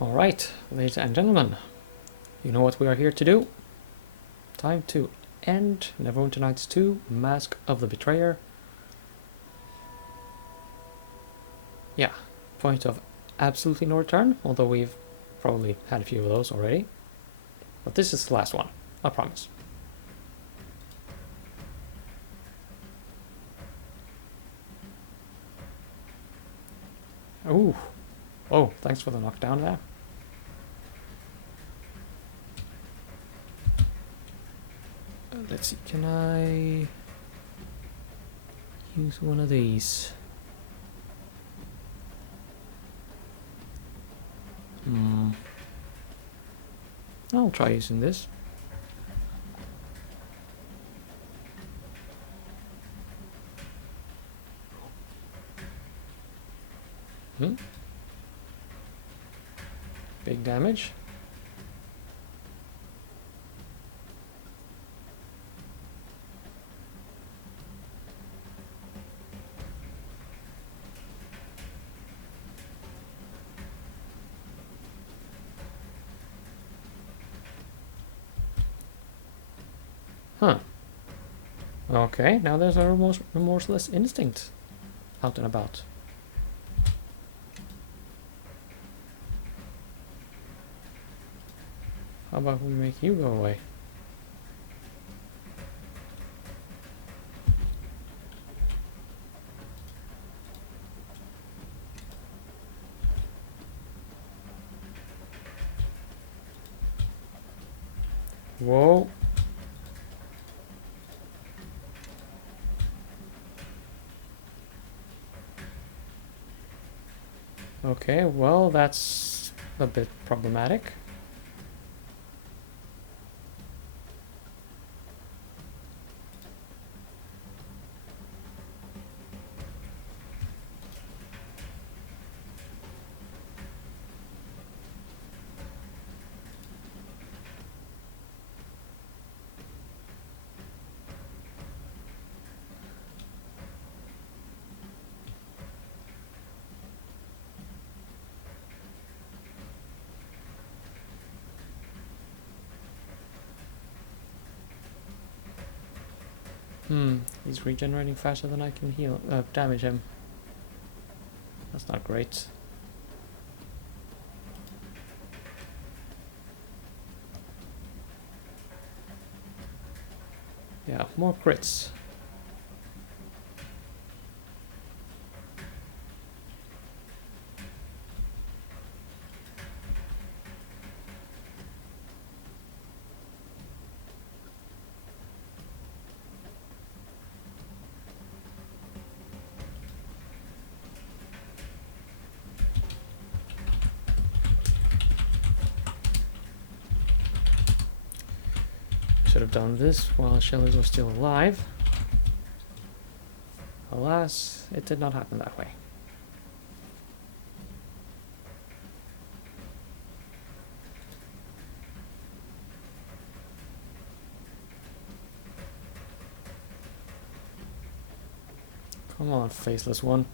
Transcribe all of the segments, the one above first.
Alright, ladies and gentlemen, you know what we are here to do? Time to end Neverwinter Nights 2, Mask of the Betrayer. Yeah, point of absolutely no return, although we've probably had a few of those already. But this is the last one, I promise. Ooh. Oh, thanks for the knockdown there. Let's see, can I use one of these? I'll try using this. Big damage. Huh. Okay, now there's a remorseless instinct out and about. How about we make you go away? Whoa. Okay, well, that's a bit problematic. He's regenerating faster than I can heal, damage him. That's not great. Yeah, more crits. Should have done this while Shelley was still alive. Alas, it did not happen that way. Come on, faceless one.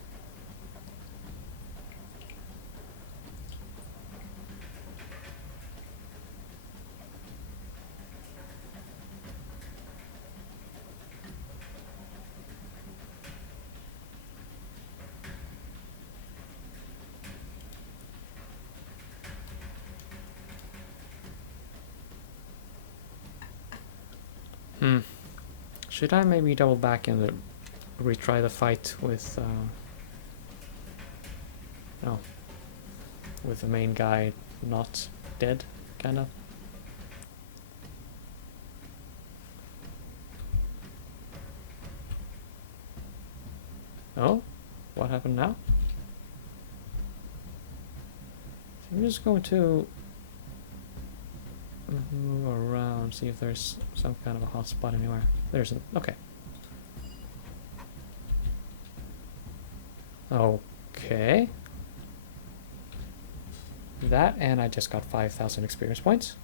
Should I maybe double back and retry the fight with no, with the main guy not dead, kinda? Oh, what happened now? I'm just going to move around, see if there's some kind of a hot spot anywhere. There isn't. Okay. Okay. That, and I just got 5,000 experience points.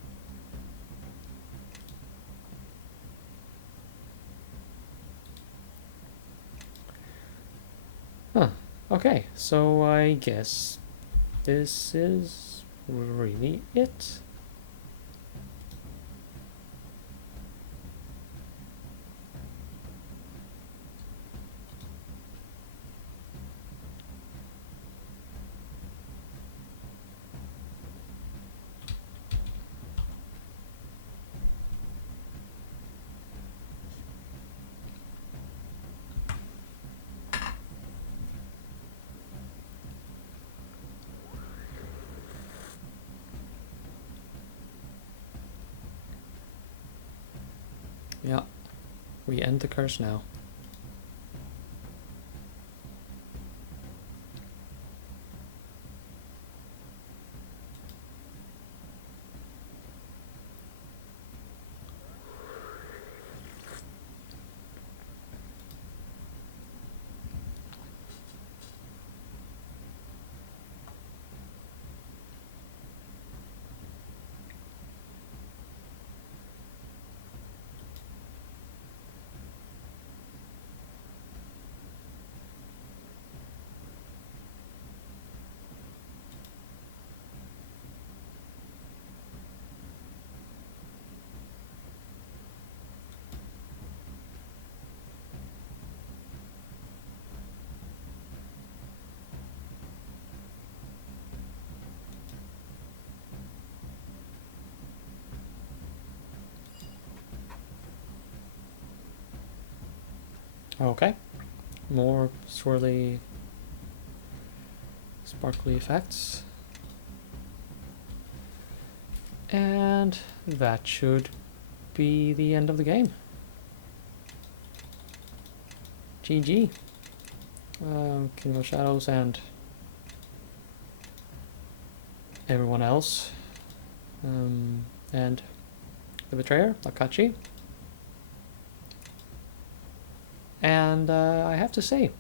Huh. Okay, so I guess this is really it. Yeah, we end the curse now. Okay, more swirly, sparkly effects. And that should be the end of the game. GG. King of Shadows and everyone else. And the Betrayer, Akachi. And I have to say,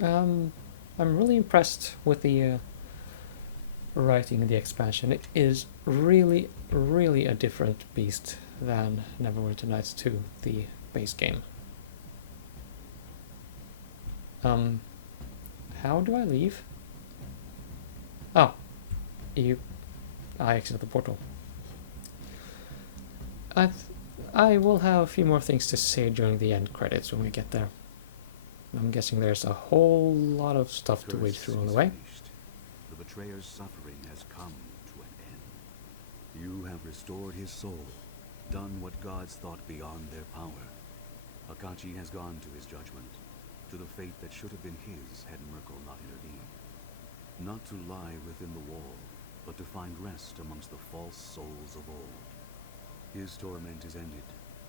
I'm really impressed with the writing in the expansion. It is really, really a different beast than Neverwinter Nights 2, the base game. How do I leave? Oh, I exited the portal. I will have a few more things to say during the end credits when we get there. I'm guessing there's a whole lot of stuff to wade through on the way. The betrayer's suffering has come to an end. You have restored his soul, done what gods thought beyond their power. Akachi has gone to his judgment, to the fate that should have been his had Merkel not intervened. Not to lie within the wall, but to find rest amongst the false souls of old. His torment is ended,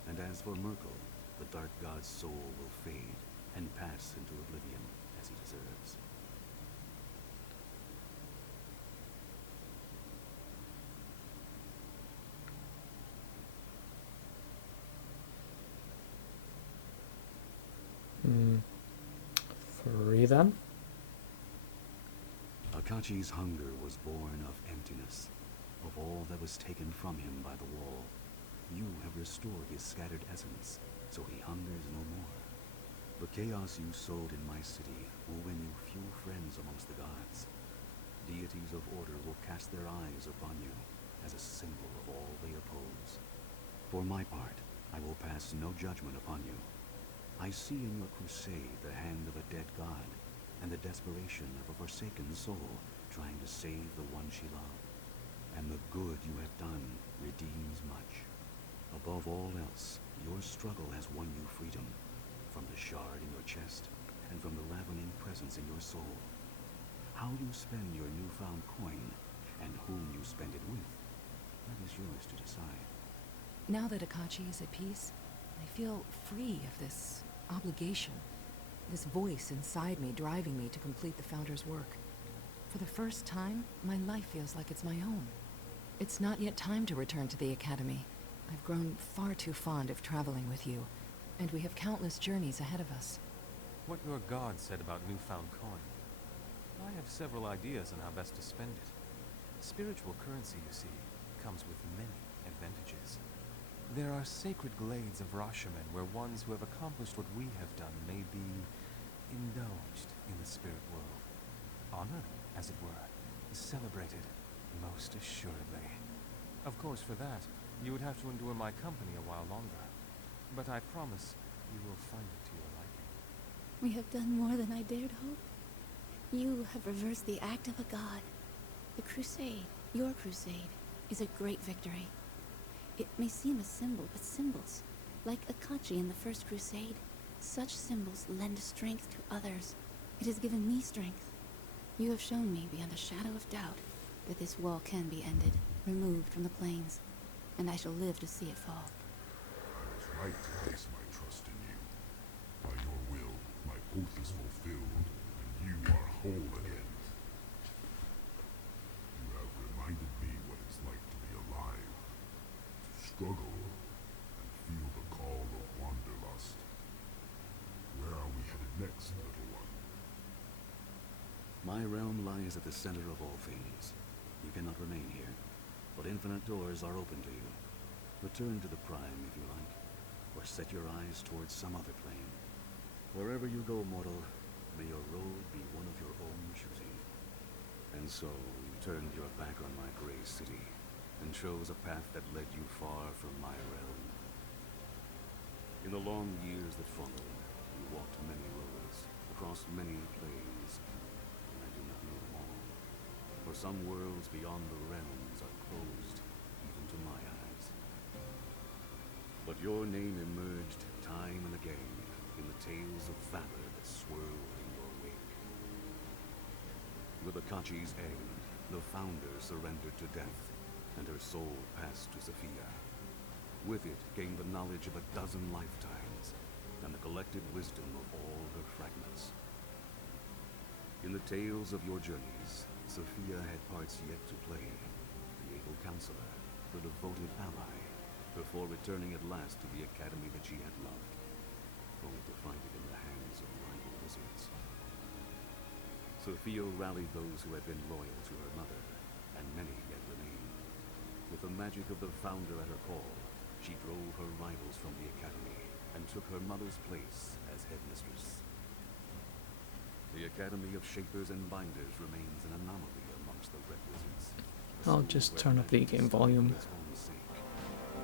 and as for Merkel, the dark god's soul will fade and pass into oblivion as he deserves. Free them. Akachi's hunger was born of emptiness, of all that was taken from him by the wall. You have restored his scattered essence, so he hungers no more. The chaos you sowed in my city will win you few friends amongst the gods. Deities of order will cast their eyes upon you as a symbol of all they oppose. For my part, I will pass no judgment upon you. I see in your crusade the hand of a dead god, and the desperation of a forsaken soul trying to save the one she loved. And the good you have done redeems much. Above all else, your struggle has won you freedom, from the shard in your chest, and from the ravening presence in your soul. How you spend your newfound coin, and whom you spend it with, that is yours to decide. Now that Akachi is at peace, I feel free of this obligation. This voice inside me driving me to complete the Founder's work. For the first time, my life feels like it's my own. It's not yet time to return to the Academy. I've grown far too fond of traveling with you, and we have countless journeys ahead of us. What your god said about newfound coin. I have several ideas on how best to spend it. Spiritual currency, you see, comes with many advantages. There are sacred glades of Rashomon where ones who have accomplished what we have done may be indulged in the spirit world. Honor, as it were, is celebrated, most Most assuredly. Of course, for that, you would have to endure my company a while longer. But I promise you will find it to your liking. We have done more than I dared hope. You have reversed the act of a god. The crusade, your crusade, is a great victory. It may seem a symbol, but symbols, like Akachi in the First Crusade, such symbols lend strength to others. It has given me strength. You have shown me beyond a shadow of doubt that this wall can be ended, removed from the plains, and I shall live to see it fall. I was right to place my trust in you. By your will, my oath is fulfilled, and you are whole again. You have reminded me what it's like to be alive, to struggle, and feel the call of wanderlust. Where are we headed next, little one? My realm lies at the center of all things. You cannot remain here, but infinite doors are open to you. Return to the Prime if you like, or set your eyes towards some other plane. Wherever you go, mortal, may your road be one of your own choosing. And so you turned your back on my gray city, and chose a path that led you far from my realm. In the long years that followed, you walked many roads, across many plains, and I do not know them all. For some worlds beyond the realms are closed, even to my eyes. But your name emerged time and again in the tales of valor that swirled in your wake. With Akachi's end, the founder surrendered to death, and her soul passed to Sophia. With it came the knowledge of a dozen lifetimes, and the collected wisdom of all her fragments. In the tales of your journeys, Sophia had parts yet to play, the able counselor, the devoted ally, before returning at last to the academy that she had loved, only to find it in the hands of rival wizards. Sophia rallied those who had been loyal to her mother, and many yet remained. With the magic of the founder at her call, she drove her rivals from the academy, and took her mother's place as headmistress. The Academy of Shapers and Binders remains an anomaly amongst the Red Wizards. I'll just turn up the game volume.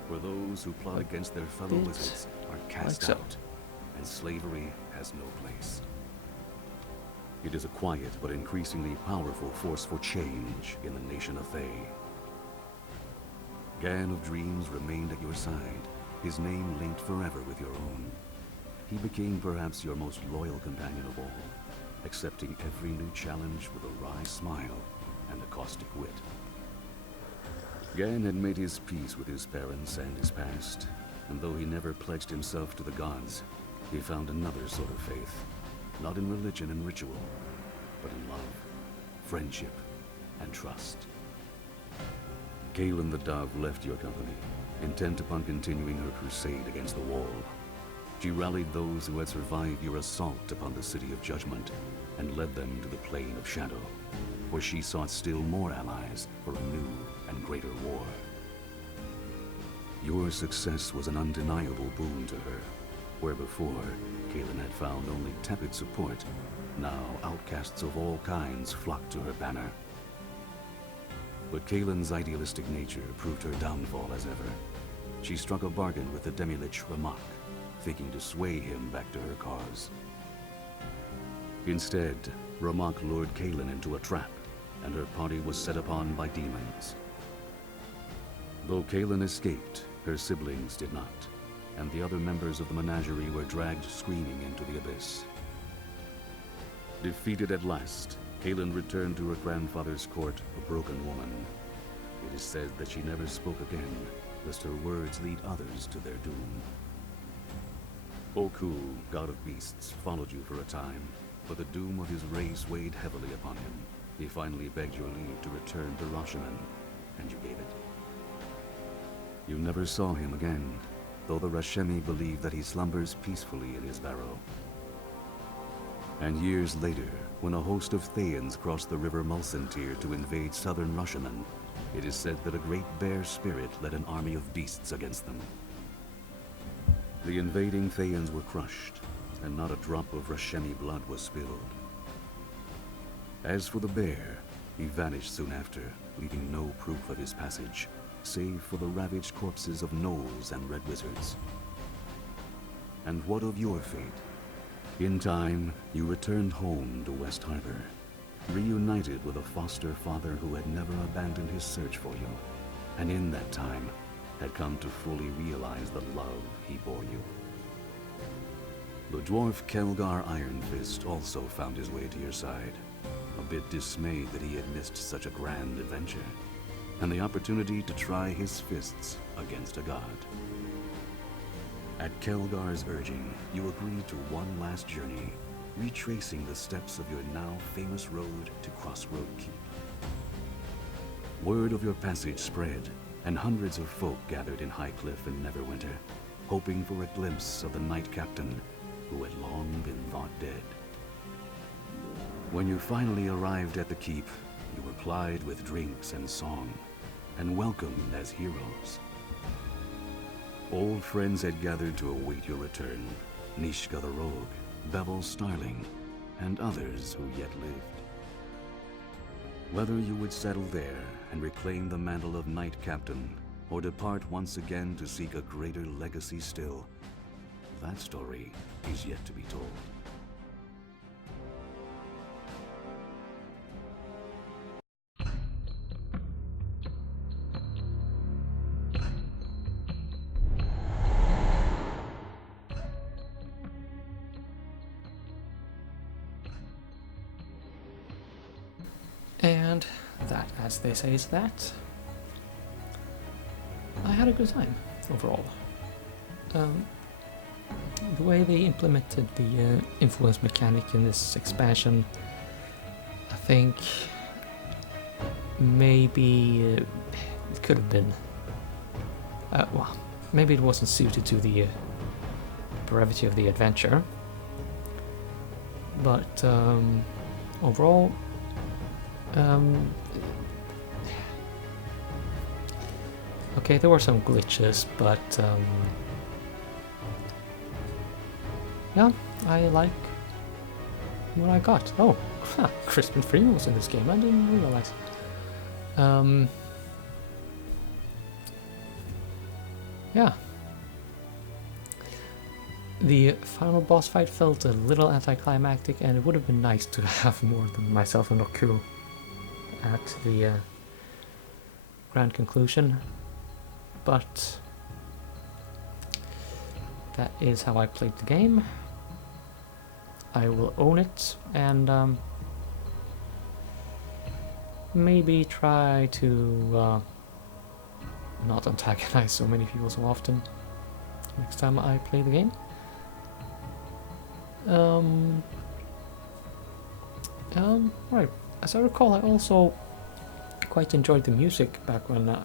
Where those who plot against their fellow Bit wizards are cast like so. out, and slavery has no place. It is a quiet but increasingly powerful force for change in the nation of Thay. Gann of Dreams remained at your side, his name linked forever with your own. He became perhaps your most loyal companion of all, accepting every new challenge with a wry smile and a caustic wit. Gann had made his peace with his parents and his past, and though he never pledged himself to the gods, he found another sort of faith, not in religion and ritual, but in love, friendship, and trust. Kaelin the Dove left your company, intent upon continuing her crusade against the wall. She rallied those who had survived your assault upon the City of Judgment, and led them to the Plane of Shadow, where she sought still more allies for a new and greater war. Your success was an undeniable boon to her, where before, Kaelin had found only tepid support. Now outcasts of all kinds flocked to her banner. But Kaelin's idealistic nature proved her downfall as ever. She struck a bargain with the demi-lich Ramak, thinking to sway him back to her cause. Instead, Ramak lured Kaelin into a trap, and her party was set upon by demons. Though Kaelin escaped, her siblings did not, and the other members of the menagerie were dragged screaming into the abyss. Defeated at last, Kaelin returned to her grandfather's court a broken woman. It is said that she never spoke again, lest her words lead others to their doom. Oku, god of beasts, followed you for a time, but the doom of his race weighed heavily upon him. He finally begged your leave to return to Rashomon, and you gave it. You never saw him again, though the Rashemi believe that he slumbers peacefully in his barrow. And years later, when a host of Thayans crossed the river Mulcentir to invade southern Rashomon, it is said that a great bear spirit led an army of beasts against them. The invading Thayans were crushed, and not a drop of Rashemi blood was spilled. As for the bear, He vanished soon after, leaving no proof of his passage, save for the ravaged corpses of gnolls and red wizards. And what of your fate? In time, you returned home to West Harbor, reunited with a foster father who had never abandoned his search for you, and in that time, had come to fully realize the love he bore you. The dwarf Kelgar Ironfist also found his way to your side, a bit dismayed that he had missed such a grand adventure, and the opportunity to try his fists against a god. At Kelgar's urging, you agreed to one last journey, retracing the steps of your now famous road to Crossroad Keep. Word of your passage spread, and hundreds of folk gathered in Highcliff and Neverwinter, hoping for a glimpse of the Knight Captain who had long been thought dead. When you finally arrived at the keep, you were plied with drinks and song, and welcomed as heroes. Old friends had gathered to await your return, Nishka the Rogue, Bevel Starling, and others who yet lived. Whether you would settle there and reclaim the mantle of Knight Captain, or depart once again to seek a greater legacy still, that story is yet to be told. And that, as they say, is that. I had a good time overall. The way they implemented the influence mechanic in this expansion, I think maybe it could have been. Well, maybe it wasn't suited to the brevity of the adventure, but overall. Okay, there were some glitches, but yeah, I like what I got. Oh, Crispin Freeman was in this game. I didn't realize. Yeah. The final boss fight felt a little anticlimactic, and it would have been nice to have more than myself and Oku at the grand conclusion, but that is how I played the game. I will own it and maybe try to not antagonize so many people so often next time I play the game. Right. As I recall, I also quite enjoyed the music back when the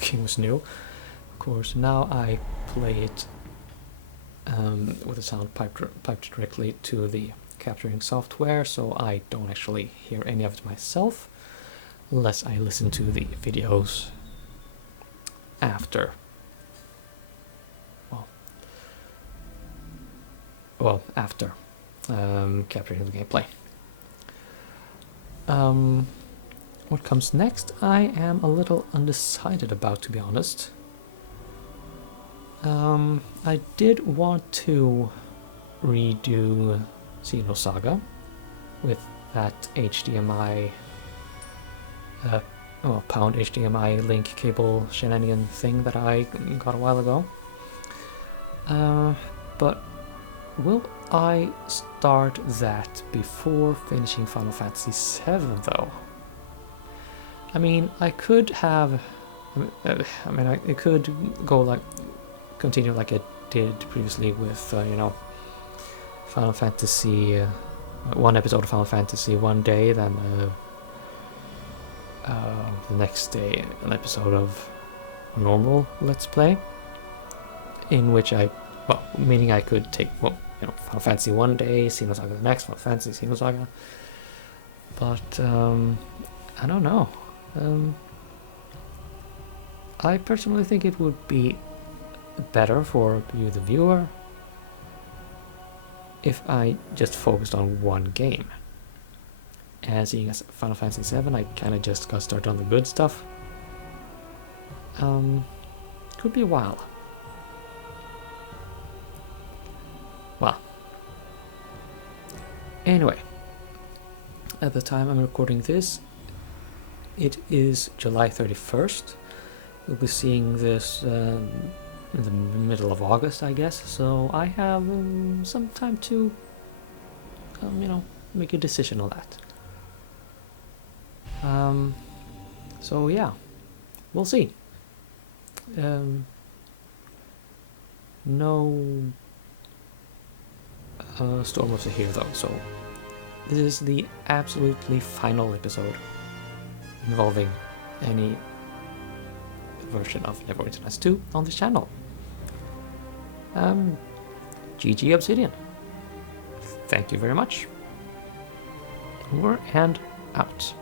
game was new. Of course, now I play it with the sound piped directly to the capturing software, so I don't actually hear any of it myself, unless I listen to the videos after. Well, after capturing the gameplay. What comes next, I am a little undecided about, to be honest. I did want to redo Xenosaga with that HDMI, pound HDMI link cable shenanigan thing that I got a while ago. But will I start that before finishing Final Fantasy VII, though? I mean, I could have. I could go continue like I did previously with, Final Fantasy. One episode of Final Fantasy one day, then the next day an episode of a normal Let's Play, in which meaning I could take Final Fantasy one day, Xenosaga the next, Final Fantasy, Xenosaga. But I don't know. I personally think it would be better for you, the viewer, if I just focused on one game. And seeing as Final Fantasy VII, I kind of just got started on the good stuff. Could be a while. Well. Anyway. At the time I'm recording this, it is July 31st. We'll be seeing this in the middle of August, I guess. So I have some time to, make a decision on that. So yeah, we'll see. No Storm of the Hero though, so this is the absolutely final episode involving any version of Neverwinter Nights 2 on this channel. GG Obsidian. Thank you very much. Over and out.